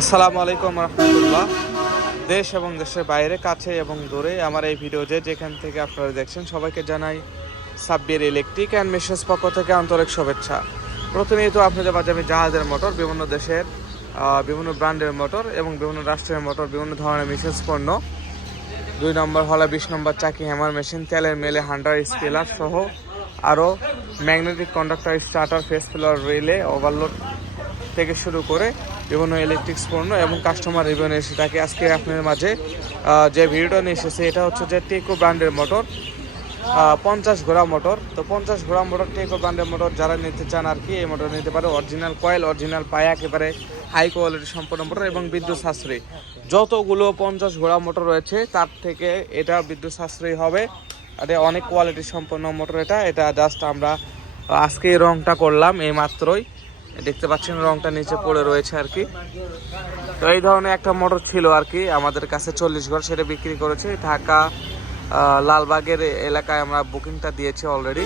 আসসালামু আলাইকুম রহমতুল্লাহ। দেশ এবং দেশের বাইরে, কাছে এবং দূরে আমার এই ভিডিওতে যেখান থেকে আপনারা দেখছেন সবাইকে জানাই সাব্বির ইলেকট্রিক অ্যান্ড মেশিনস পক্ষ থেকে আন্তরিক শুভেচ্ছা। প্রতিনিয়ত আপনাদের মাঝে আমি জাহাজের মোটর বিভিন্ন দেশের বিভিন্ন ব্র্যান্ডের মোটর এবং বিভিন্ন রাষ্ট্রের মোটর বিভিন্ন ধরনের মেশিনস পণ্য। দুই নম্বর হলো বিশ নম্বর চাকি হ্যামার মেশিন তেলের মেলে হান্ডার স্কেলার সহ আরও magnetic conductor starter phase failure relay overload থেকে শুরু করে বিভিন্ন ইলেকট্রিক্স পণ্য এবং কাস্টমার রিভিউ এসে থাকে। আজকে আপনাদের মাঝে যে ভিডিওটা নিয়ে এসেছে, এটা হচ্ছে যে টেকো ব্র্যান্ডের মোটর পঞ্চাশ ঘোড়া মোটর তো পঞ্চাশ ঘোড়া মোটর টেকো ব্র্যান্ডের মোটর যারা নিতে চান আর কি, এই মোটর নিতে পারে। অরিজিনাল কয়েল অরিজিনাল পায়া একেবারে হাই কোয়ালিটি সম্পন্ন মোটর এবং বিদ্যুৎ সাশ্রয়ী। যতগুলো পঞ্চাশ ঘোড়া মোটর রয়েছে, তার থেকে এটা বিদ্যুৎ সাশ্রয়ী হবে। আর, অনেক কোয়ালিটি সম্পন্ন মোটর এটা। এটা জাস্ট আমরা আজকে রংটা করলাম, এই মাত্রই। দেখতে পাচ্ছেন, রংটা নিচে পড়ে রয়েছে আর কি। তো এই ধরনের একটা মোটর ছিল আর কি, আমাদের কাছে চল্লিশ ঘর সেটা বিক্রি করেছে। ঢাকা লালবাগের এলাকায় আমরা বুকিংটা দিয়েছি অলরেডি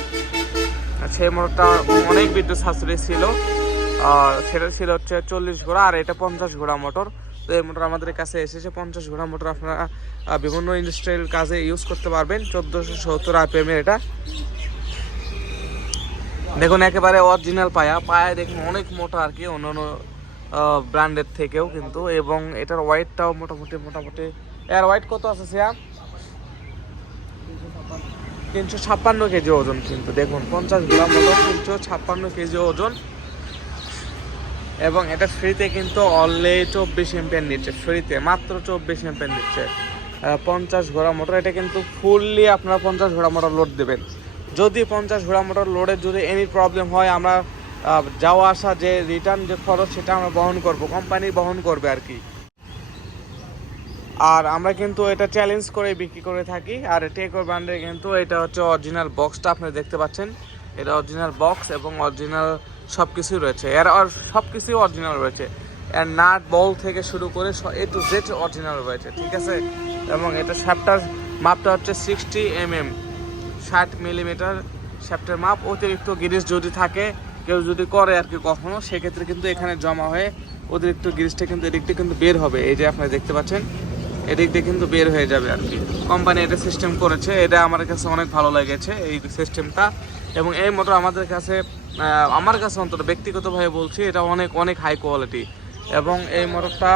সেই মোটরটা অনেক বিদ্যুৎ সাশ্রয়ী ছিল। আর সেটা ছিল হচ্ছে চল্লিশ ঘোড়া, আর এটা পঞ্চাশ ঘোড়া মোটর। তো এই মোটর আমাদের কাছে এসেছে। পঞ্চাশ ঘোড়া মোটর আপনারা বিভিন্ন ইন্ডাস্ট্রিয়াল কাজে ইউজ করতে পারবেন। চোদ্দোশো সত্তর আরপিএমের এটা। দেখুন, একেবারে অরিজিনাল পায়া। পায়া দেখুন, অনেক মোটা আর কি, অন্যান্য ব্র্যান্ডের থেকেও কিন্তু। এবং এটার ওয়েটটাও মোটামুটি মোটামুটি। এর ওয়েট কত আছে, সিয়াম? তিনশো ছাপ্পান্ন কেজি ওজন কিন্তু, দেখুন, পঞ্চাশ গ্রাম মোটর তিনশো ছাপ্পান্ন কেজি ওজন। এবং এটা ফ্রিতে কিন্তু অনলি চব্বিশ এমপিয়ার নিচ্ছে ফ্রিতে মাত্র চব্বিশ এমপিয়ার নিচ্ছে। পঞ্চাশ ঘোড়া মোটর এটা কিন্তু ফুললি আপনারা পঞ্চাশ ঘোড়া মোটর লোড দেবেন। যদি পঞ্চাশ ঘোড়া মোটর লোডের যদি এনি প্রবলেম হয়, আমরা যাওয়া আসা যে রিটার্ন যে খরচ, সেটা আমরা বহন করব কোম্পানি বহন করবে আর কি। আর আমরা কিন্তু এটা চ্যালেঞ্জ করে বিক্রি করে থাকি, আর টেক টেকো ব্র্যান্ডের কিন্তু এটা হচ্ছে অরিজিনাল বক্সটা আপনি দেখতে পাচ্ছেন। এটা অরিজিনাল বক্স এবং অরিজিনাল সব কিছুই রয়েছে। এর আর সব কিছুই অরিজিনাল রয়েছে। এর নাট, বল থেকে শুরু করে এ টু জেড অরিজিনাল রয়েছে, ঠিক আছে? এবং এটা শ্যাপটার মাপটা হচ্ছে সিক্সটি এম এম ষাট মিলিমিটার শ্যাপ্টের মাপ, অতিরিক্ত গিরিশ যদি থাকে, কেউ যদি করে আর কি কখনো, সেক্ষেত্রে কিন্তু এখানে জমা হয়ে অতিরিক্ত গিরিশটা কিন্তু এদিকটা কিন্তু বের হবে। এই যে আপনারা দেখতে পাচ্ছেন এদিক দিয়ে কিন্তু বের হয়ে যাবে আর কি। কোম্পানি এটা সিস্টেম করেছে, এটা আমার কাছে অনেক ভালো লেগেছে এই সিস্টেমটা এবং এই মোটর আমাদের কাছে আমার কাছে অন্তত ব্যক্তিগতভাবে বলছি, এটা অনেক অনেক হাই কোয়ালিটি এবং এই মোটরটা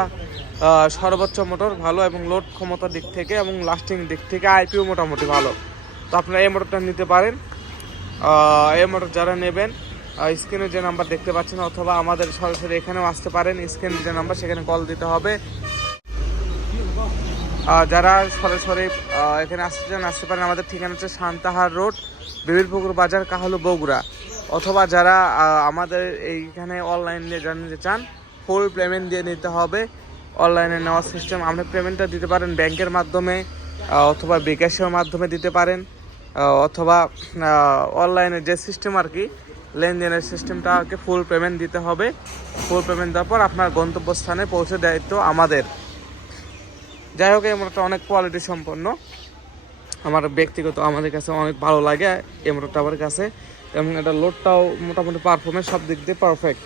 সর্বোচ্চ মোটর ভালো এবং লোড ক্ষমতার দিক থেকে এবং লাস্টিং দিক থেকে আইপিও মোটামুটি ভালো। তো আপনারা এই মোটরটা নিতে পারেন। এই মোটর যারা নেবেন স্ক্রিনে যে নাম্বার দেখতে পাচ্ছেন অথবা আমাদের সরাসরি এখানেও আসতে পারেন স্ক্রিনে যে নাম্বার সেখানে কল দিতে হবে। যারা সরাসরি এখানে আসতে চান, আসতে পারেন। আমাদের ঠিকানা হচ্ছে শান্তাহার রোড, বিবিরপুকুর বাজার, কাহালু বগুড়া। অথবা যারা আমাদের এইখানে অনলাইন অনলাইনে জানতে চান ফুল পেমেন্ট দিয়ে নিতে হবে। অনলাইনে নেওয়ার সিস্টেম আপনি পেমেন্টটা দিতে পারেন ব্যাংকের মাধ্যমে অথবা বিকাশের মাধ্যমে দিতে পারেন। অথবা অনলাইনে যে সিস্টেম আর কি, লেনদেনের সিস্টেমটা আর কি ফুল পেমেন্ট দিতে হবে। ফুল পেমেন্ট দেওয়ার পর আপনার গন্তব্যস্থানে পৌঁছে দায়িত্ব আমাদের। যাই হোক, এই মোটরটা অনেক কোয়ালিটি সম্পন্ন। আমার ব্যক্তিগত, আমাদের কাছে অনেক ভালো লাগে এই আমার কাছে। এবং এটা লোডটাও মোটামুটি পারফরমেন্স সব দিক দিয়ে পারফেক্ট